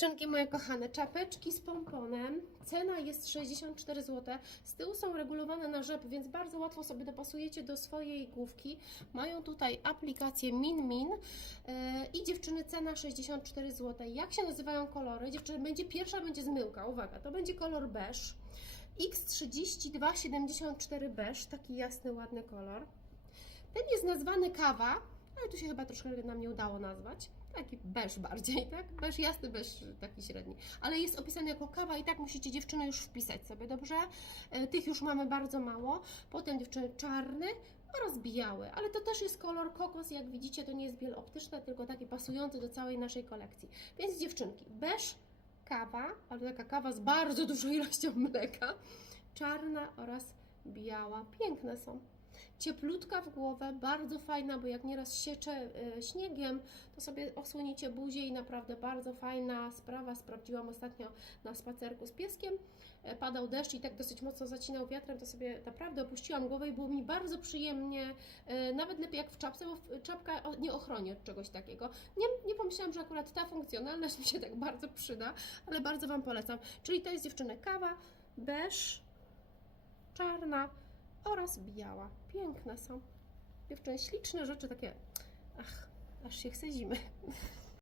Dziewczynki moje kochane, czapeczki z pomponem. Cena jest 64 zł. Z tyłu są regulowane na rzep, więc bardzo łatwo sobie dopasujecie do swojej główki. Mają tutaj aplikację Min Min yy, i dziewczyny cena 64 zł. Jak się nazywają kolory? Dziewczyny, będzie pierwsza będzie zmyłka. Uwaga, to będzie kolor beż. X3274 beż, taki jasny, ładny kolor. Ten jest nazwany kawa, tu się chyba troszkę nam nie udało nazwać. Taki beż bardziej, tak? Beż jasny, beż taki średni. Ale jest opisany jako kawa i tak musicie dziewczyny już wpisać sobie, dobrze? E, Tych już mamy bardzo mało. Potem dziewczyny czarny oraz biały, ale to też jest kolor kokos, jak widzicie to nie jest biel optyczna, tylko taki pasujący do całej naszej kolekcji. Więc dziewczynki, beż, kawa, ale taka kawa z bardzo dużą ilością mleka, czarna oraz biała. Piękne są. Cieplutka w głowę, bardzo fajna, bo jak nieraz siecze y, śniegiem, to sobie osłonicie buzię i naprawdę bardzo fajna sprawa. Sprawdziłam ostatnio na spacerku z pieskiem. E, Padał deszcz i tak dosyć mocno zacinał wiatrem, to sobie naprawdę opuściłam głowę i było mi bardzo przyjemnie, e, nawet lepiej jak w czapce, bo czapka nie ochroni od czegoś takiego. Nie, nie pomyślałam, że akurat ta funkcjonalność mi się tak bardzo przyda, ale bardzo Wam polecam. Czyli to jest dziewczyny kawa, beż, czarna oraz biała. Piękne są. Dziewczyny, śliczne rzeczy, takie, ach, aż się chce zimy.